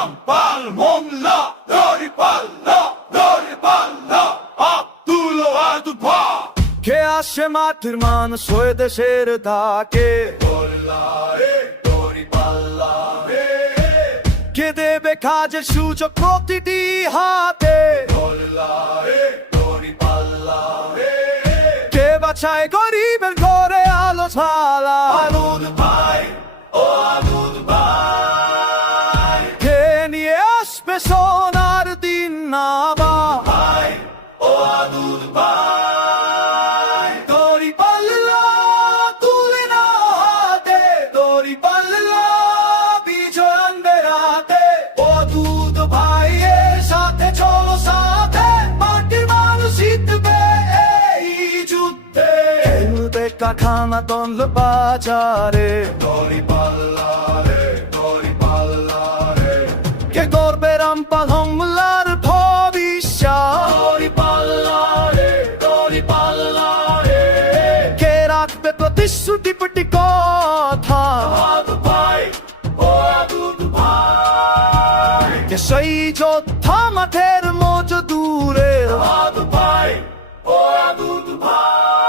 রামপাল মোংলা দড়ি পাল্লা আব্দুল ওয়াদুদ কে আসে মাটির মানুষ হয়ে দেশের রে কে দেবে কাজের সুযোগ প্রতিটি হাতে? কে বাছায় গরিবের ঘরে আলো ছালা আলুদ ভাই ও আলুদ ভাই আসবে সোনার দিন না ভাই ও ভাই। দড়ি পাল্লা তুলে না হাতে দড়ি পাল্লা বিজয় আনবে রাতে ও দুধ ভাইয়ের সাথে চলো সাথে মাটির মানুষ জিতবে এই যুদ্ধে। খেলবে কাখানা তন্ল বাজারে দড়ি পাল্লা প্রতিশ্রুতি প্রতি কথা সেই যোদ্ধা মাঠের মজদুরের দূরে ভাই ও ভাই